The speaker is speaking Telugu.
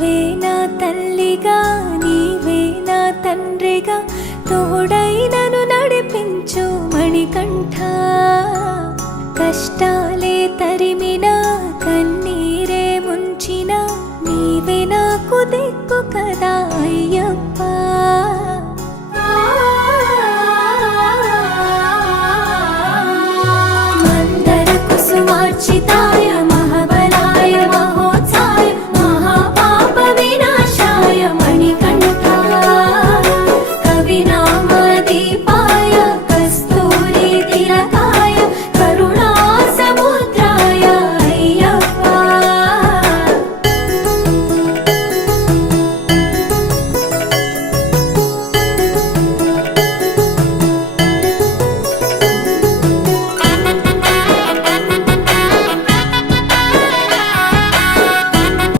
నీవే నా తల్లిగా నీవే నా తండ్రిగా తోడై నన్ను నడిపించు మణికంఠ. కష్టాలే తరిమినా